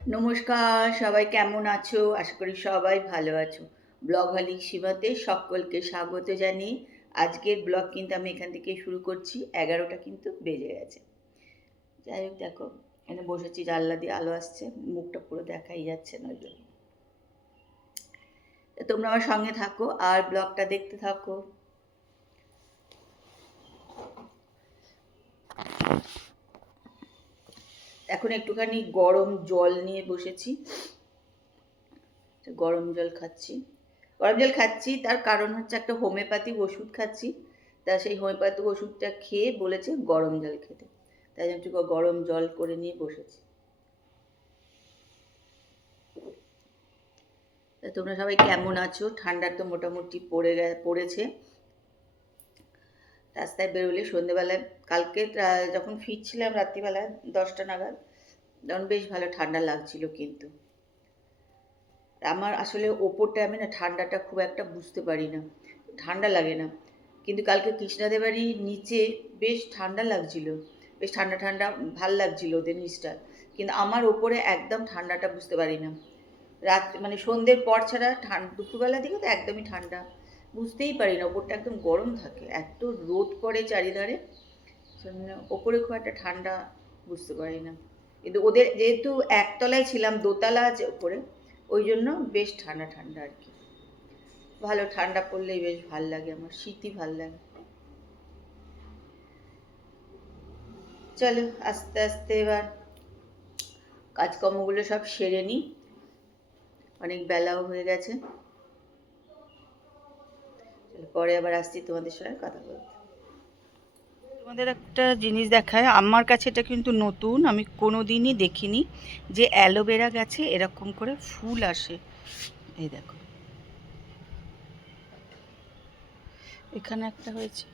নমস্কার, সবাই কেমন আছো? আশা করি সবাই ভালো আছো। ব্লগ হলিক সীমাতে সকলকে স্বাগত জানিয়ে আজকের ব্লগ কিন্তু আমি এখান থেকে শুরু করছি। 11টা কিন্তু বেজে গেছে। যাই হোক, দেখো এখানে বসেছি, জানলা দিয়ে আলো আসছে, মুখটা পুরো দেখাই যাচ্ছে না ওই জন্য। তোমরা আমার সঙ্গে থাকো আর ব্লগটা দেখতে থাকো। এখন একটুখানি গরম জল নিয়ে বসেছি, গরম জল খাচ্ছি। গরম জল খাচ্ছি তার কারণ হচ্ছে একটা হোমিওপ্যাথিক ওষুধ খাচ্ছি। তা সেই হোমিওপ্যাথিক ওষুধটা খেয়ে বলেছে গরম জল খেতে, তাই জন্য একটু গরম জল করে নিয়ে বসেছি। তা তোমরা সবাই কেমন আছো? ঠান্ডা তো মোটামুটি পড়েছে। রাস্তায় বেরোলে সন্ধেবেলায়, কালকে যখন ফিরছিলাম রাত্রিবেলা 10টা নাগাদ, তখন বেশ ভালো ঠান্ডা লাগছিল। কিন্তু আমার আসলে ওপরটা আমি না ঠান্ডাটা খুব একটা বুঝতে পারি না, ঠান্ডা লাগে না। কিন্তু কালকে কৃষ্ণাদের বাড়ির নিচে বেশ ঠান্ডা লাগছিল, বেশ ঠান্ডা ঠান্ডা ভাল লাগছিল ওদের নিচটা। কিন্তু আমার ওপরে একদম ঠান্ডাটা বুঝতে পারি না। রাত মানে সন্ধ্যের পর ছাড়া দুপুরবেলার দিকে তো একদমই ঠান্ডা বুঝতেই পারি না, ওপরটা একদম গরম থাকে, এত রোদ পড়ে চারিধারে, সেজন্য ওপরে খুব একটা ঠান্ডা বুঝতে পারি না। কিন্তু ওদের যেহেতু একতলায় ছিলাম, দোতলা আছে ওপরে, ওই জন্য বেশ ঠান্ডা ঠান্ডা আর কি। ভালো ঠান্ডা পড়লেই বেশ ভাল লাগে, আমার শীতই ভাল লাগে। চলো আস্তে আস্তে এবার কাজকর্মগুলো সব সেরে নিই, অনেক বেলাও হয়ে গেছে। পরে আবার আসছি তোমাদের সঙ্গে কথা বলতে। তোমাদের একটা জিনিস দেখায়, আমার কাছে এটা কিন্তু নতুন, আমি কোনো দিনই দেখিনি যে অ্যালোভেরা গাছে এরকম করে ফুল আসে। এই দেখো, এখানে একটা হয়েছে,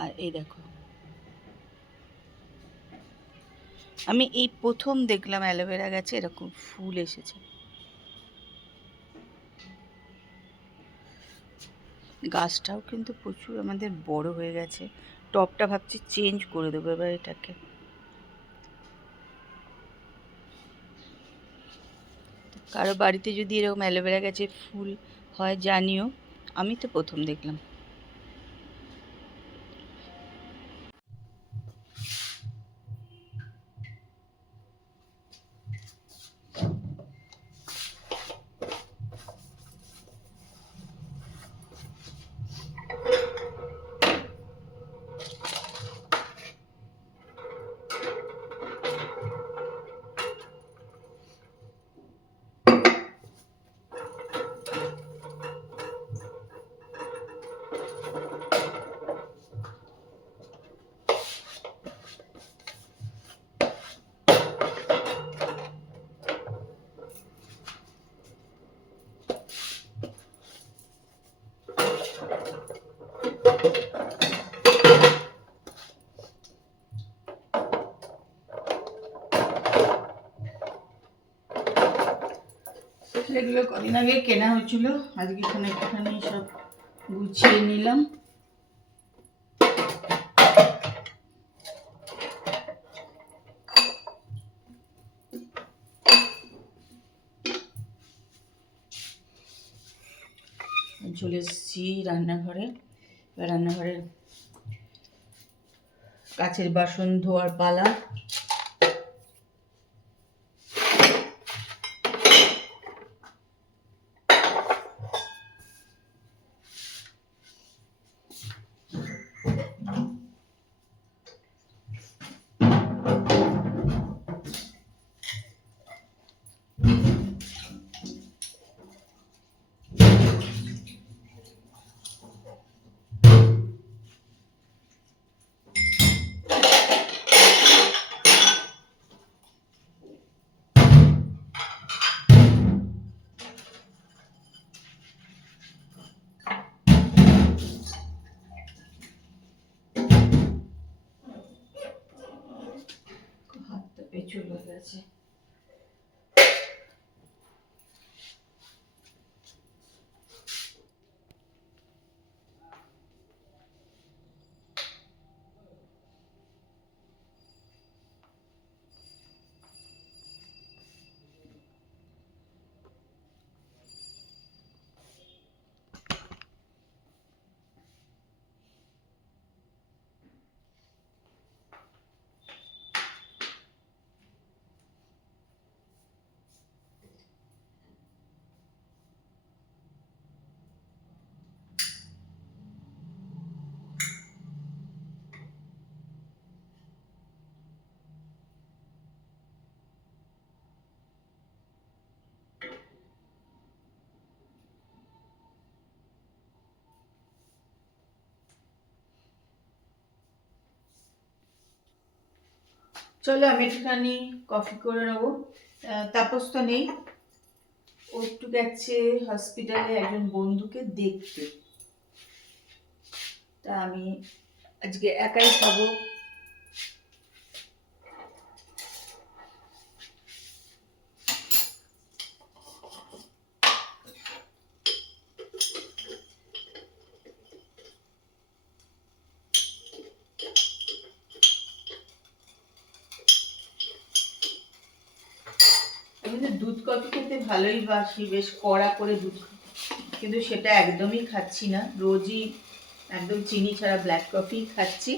আর এই দেখো, আমি এই প্রথম দেখলাম অ্যালোভেরা গাছে এরকম ফুল এসেছে। গাছটাও কিন্তু প্রচুর আমাদের বড় হয়ে গেছে। টবটা ভাবছি চেঞ্জ করে দেবো এবার এটাকে। কারো বাড়িতে যদি এরকম অ্যালোভেরা গাছে ফুল হয় জানিও, আমি তো প্রথম দেখলাম। এগুলো কদিন আগে কেনা হয়েছিল, আজকে এখানে একটুখানি সব গুছিয়ে নিলাম। চলে এসেছি রান্নাঘরে। এবার রান্নাঘরের কাছের বাসন ধোয়ার পালা। হাতটা পেঁচুল হয়ে গেছে। চলো আমি একটুখানি কফি করে নেবো। তাপস তো নেই, ও একটু গেছে হসপিটালে একজন বন্ধুকে দেখতে, তা আমি আজকে একাই খাবো। আমি তো দুধ কফি খেতে ভালোই বাসি, বেশ কড়া করে দুধ, কিন্তু সেটা একদমই খাচ্ছি না। রোজই একদম চিনি ছাড়া ব্ল্যাক কফি খাচ্ছি।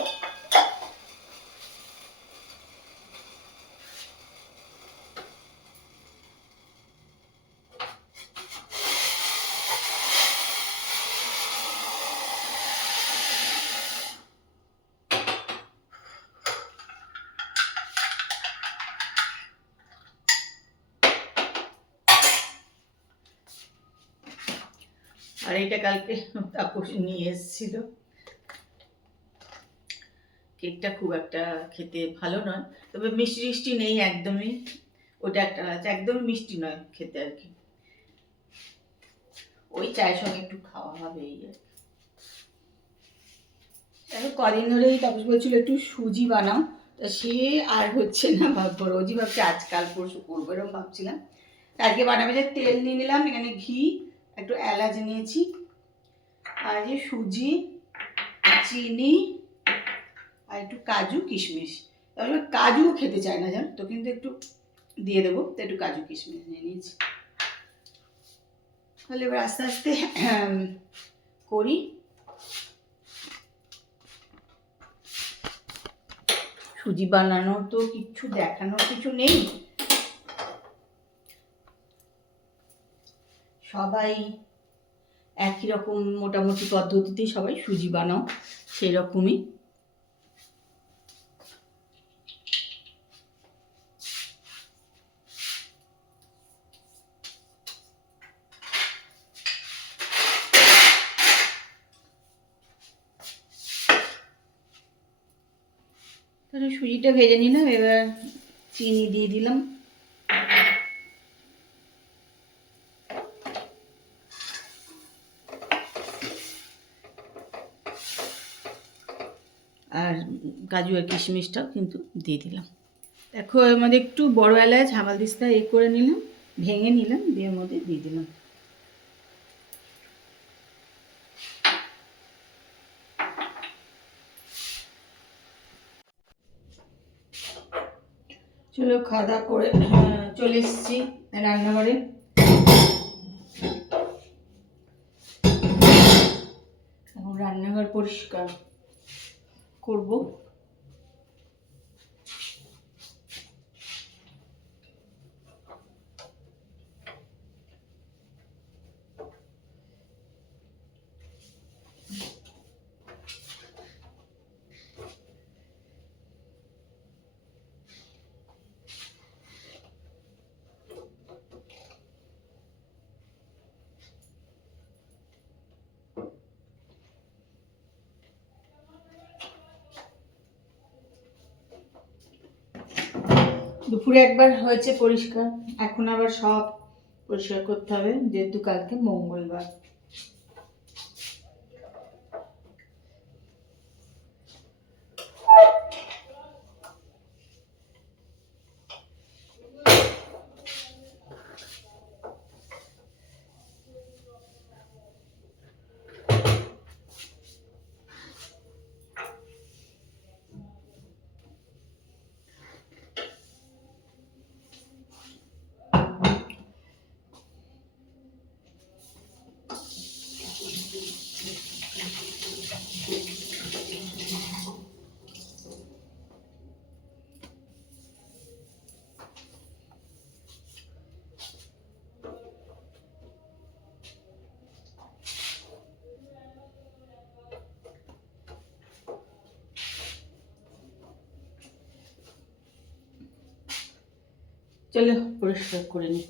আর এটা কালকে তাপস নিয়ে এসেছিল। কেকটা খুব একটা খেতে ভালো নয়, তবে মিষ্টি টিষ্টি নেই একদমই। ওটা একটা আছে, একদমই মিষ্টি নয় খেতে আর কি, ওই চায়ের সঙ্গে একটু খাওয়া হবে এই আর কি। এখন কদিন ধরেই তাপস বলছিল একটু সুজি বানাও, তা সে আর হচ্ছে না, ভাববো রোজই ভাবছি আজকাল পরশু করবো এরকম ভাবছিলাম। আজকে বানাবে, যে তেল নিয়ে নিলাম, এখানে ঘি, একটু এলাচ নিয়েছি, আর যে সুজি, চিনি, আর একটু কাজু কিশমিশ। তারপরে কাজুও খেতে চায় না জানো তো, কিন্তু একটু দিয়ে দেবো, তো একটু কাজু কিশমিশ নিয়ে নিয়েছি। তাহলে এবার আস্তে আস্তে করি। সুজি বানানো তো কিচ্ছু দেখানোর কিছু নেই, সবাই একই রকম মোটামুটি পদ্ধতিতেই সবাই সুজি বানাও, সেই রকমই। তাহলে সুজিটা ভেজে নিলাম, এবার চিনি দিয়ে দিলাম, আর কাজু আর কিশমিশটাও কিন্তু দিয়ে দিলাম। দেখো এর মধ্যে একটু বড় এলাচ হামালদিস্তা করে নিলাম, ভেঙে নিলাম, দিয়ে মধ্যে দিয়ে দিলাম। চলো খাওয়া দাওয়া করে চলে এসেছি রান্নাঘরে। এখন রান্নাঘর পরিষ্কার করব। দুপুরে একবার হয়েছে পরিষ্কার, এখন আবার সব পরিষ্কার করতে হবে, যেহেতু কালকে মঙ্গলবার। চলো পরিষ্কার করে নিই।